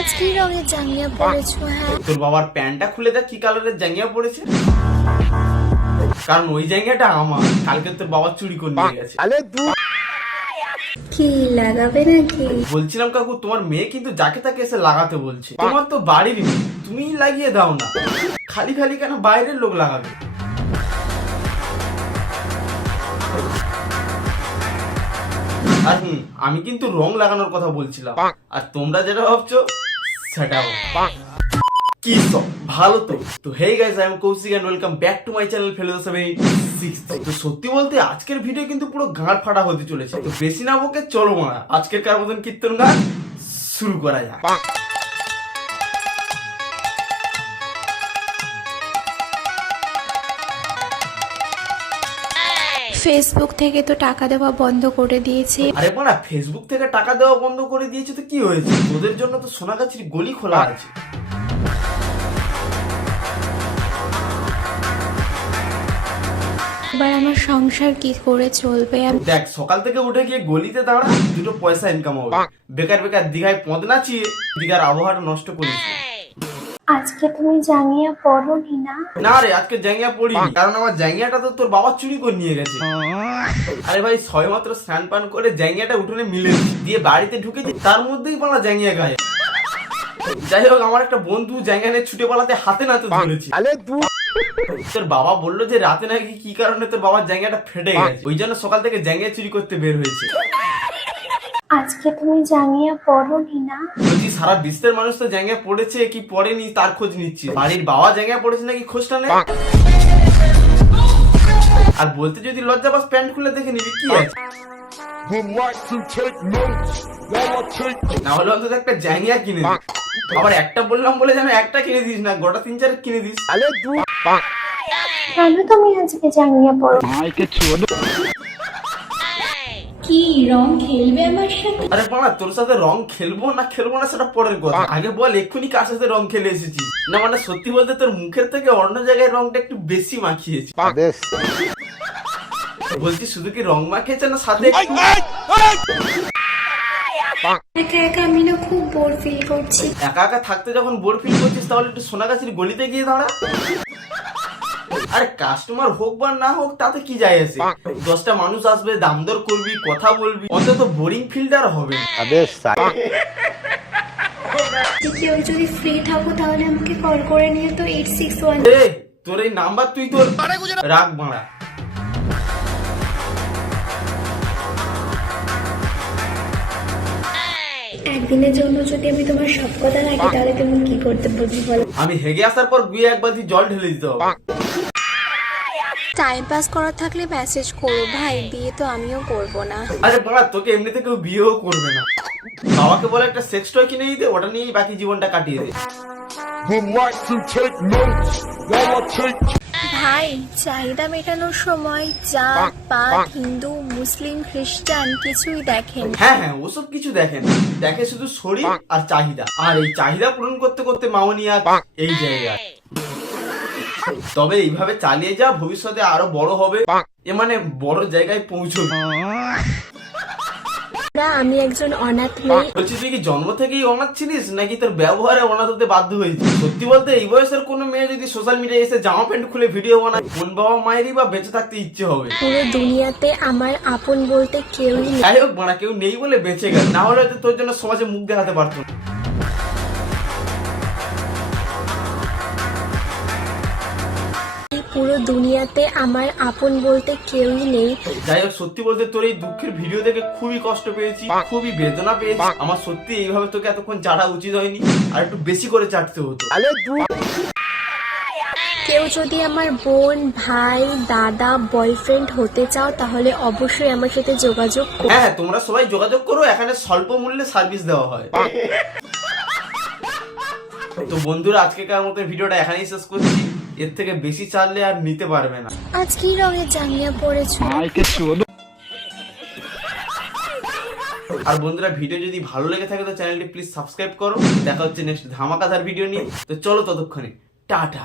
আজ কি রঙের জাঙ্গিয়া পরেছো? হ্যাঁ, তোর বাবার প্যান্টটা খুলে দেখ কি কালারের জাঙ্গিয়া পড়েছে। কারণ ওই জায়গাটা আমার, কালকে তোর বাবা চুরি করে নিয়ে গেছে। কি লাগাবে নাকি? বলছিলাম কাকু, তোমার মেয়ে কিন্তু যাকে তাকে এসে লাগাতে বলছে। তোমার তো বাড়ির মেয়ে, তুমিই লাগিয়ে দাও না। খালি খালি কেন বাইরের লোক লাগাবে? আর আমি কিন্তু রং লাগানোর কথা বলছিলাম, আর তোমরা যেটা ভাবছো সেটাও কি সব ভালো। তো hey guys, I am Kaushik and welcome back to my channel ফেলো786। তো সত্যি বলতে আজকের ভিডিও কিন্তু পুরো গাঁড় ফাটা হতে চলেছে। তো বেশি না বকে চলো মারা আজকের কার মতন কীর্তন গান শুরু করা যাক। ফেসবুক থেকে তো টাকা দেওয়া বন্ধ করে দিয়েছে। আরে বাড়া, ফেসবুক থেকে টাকা দেওয়া বন্ধ করে দিয়েছে তো কি হয়েছে? তোদের জন্য তো সোনাগাছির গলি খোলা আছে। এবার আমার সংসার কি করে চলবে? দেখ, সকাল থেকে উঠে গিয়ে গলিতে দাঁড়া, দুটো পয়সা ইনকাম হবে। বেকার বেকার দীঘায় পদ নাচিয়ে দীঘার আবহাওয়াটা নষ্ট করেছি। আজকে তুমি জাঙ্গিয়া পরোনি না? না রে, আজকে জাঙ্গিয়া পড়িনি, কারণ আমার জাঙ্গিয়াটা তো তোর বাবা চুরি করে নিয়ে গেছে। আরে ভাই, সবেমাত্র স্নান পান করে জাঙ্গিয়াটা উঠোনে মিলে দিয়ে বাড়িতে ঢুকেছি, তার মধ্যেই পালা জাঙ্গিয়া গায়ে। যাই হোক, আমার একটা বন্ধু জাঙ্গিয়া নিয়ে ছুটে পালাতে হাতে নাতে ধরেছি। তোর বাবা বললো যে রাতে নাকি কি কারণে তোর বাবার জাঙ্গিয়াটা ফেটে গেছে, ওই জন্য সকাল থেকে জাঙ্গিয়া চুরি করতে বের হয়েছে। আজকে তুমি জাঙ্গিয়া পরোনি না? বলছি, সারা বিশ্বের মানুষ তো জাঙ্গিয়া পড়েছে কি পড়েনি তার খোঁজ নিচ্ছি। বাড়ির বাবা জাঙ্গিয়া পড়েছে নাকি খোঁজটা নেই। আর বলতে যদি লজ্জা পাস, প্যান্ট খুলে দেখে নিবি কি আছে। না হলে অন্তত একটা জাঙ্গিয়া কিনে দিস। আবার একটা বললাম বলে যেন একটা কিনে দিস না, গোটা 3-4 কিনে দিস। কেন তুমি আজকে জাঙ্গিয়া পরো? কি রং খেলবে আমার সাথে? আরে বাবা, তোর সাথে রং খেলবো না সেটা পরের কথা। আগে বল, এক্ষুনি কার সাথে রং খেলে এসেছিস? না মানে সত্যি বলতে তোর মুখের থেকে অন্য জায়গায় রংটা একটু বেশি মাখিয়েছি। বলছি, শুধু কি রং মাখিয়েছে না সাথে একটু? একা একা আমি না খুব বোর ফিল করছি। একা একা থাকতে যখন বোর ফিল করছিস, তাহলে একটু সোনাগাছির গলিতে গিয়ে দাঁড়া। আরে কাস্টমার হোক বা না হোক তাতে কি যায় আসে? 10টা মানুষ আসবে, দাম দর করবি, কথা বলবি, অন্তত বোরিং ফিলটা হবে। কেউ যদি ফ্রি থাকো তাহলে আমাকে কল করে নিয়ে তো 861। তোর এই নাম্বার তুই তোর রাখ বাড়া। একদিনের জন্য যদি আমি তোমার সব কথা রাখি তাহলে তুমি কি করতে বলবি বলো? আমি হেগে আসার পর গুয়ে এক বালতি জল ঢেলে দিতে হবে। টাইম পাস করার থাকলে মেসেজ করো ভাই, বিয়ে তো আমিও করব না। আরে বাড়া, তোকে এমনিতে কেউ বিয়েও করবে না। বাবাকে বলে একটা সেক্স টয় কিনে দিতে, ওটা নিয়েই বাকি জীবনটা কাটিয়ে দে। ভাই, চাহিদা মেটানোর সময় জাত পাত, হিন্দু মুসলিম খ্রিস্টান কিছুই দেখেন। হ্যাঁ, ওসব কিছু দেখেন, দেখে শুধু শরীর আর চাহিদা। আর এই চাহিদা পূরণ করতে করতে মামনিয়া এই জায়গায়। তবে এইভাবে চালিয়ে যা, ভবিষ্যতে আরো বড় হবে, এ মানে বড় জায়গায় পৌঁছবে। আমি একজন অনাথ মেয়ে। বলছি, তুই কি জন্ম থেকেই অনাথ ছিলিস নাকি তোর ব্যবহারে অনাথ হতে বাধ্য হয়েছিস? সত্যি বলতে এই বয়সের কোনো মেয়ে যদি সোশ্যাল মিডিয়ায় এসে জামা প্যান্ট খুলে ভিডিও বানায়, কোন বাবা মায়েরই বা বেঁচে থাকতে ইচ্ছে হবে? পুরো দুনিয়াতে আমার আপন বলতে কেউই নেই। যাই হোক বানা, কেউ নেই বলে বেঁচে গেল, না হলে হয়তো তোর জন্য সমাজে মুখ দেখাতে পারতো না। পুরো দুনিয়াতে আমার আপন বলতে কেউই নেই। যাই হোক, সত্যি বলতে তোর এই দুঃখের ভিডিও দেখে খুবই কষ্ট পেয়েছি, খুবই বেদনা পেয়েছি। আমার সত্যি এইভাবে তোকে এতক্ষণ চাটা উচিত হয়নি, আর একটু বেশি করে চাটতে হতো। কেউ যদি আমার বোন, ভাই, দাদা, বয়ফ্রেন্ড হতে চাও তাহলে অবশ্যই আমার সাথে যোগাযোগ করো। হ্যাঁ, তোমরা সবাই যোগাযোগ করো, এখানে স্বল্প মূল্যে সার্ভিস দেওয়া হয়। তো বন্ধুরা, আজকেকার মতো ভিডিওটা এখানেই শেষ করছি। এর থেকে বেশি চাইলে আর নিতে পারবে না। আজ কি রঙের জাঙ্গিয়া পরেছো? আর বন্ধুরা, ভিডিও যদি ভালো লেগে থাকে তো চ্যানেলটি প্লিজ সাবস্ক্রাইব করো। দেখা হচ্ছে নেক্সট ধামাকাদার ভিডিও নিয়ে। তো চলো, ততক্ষণে টাটা।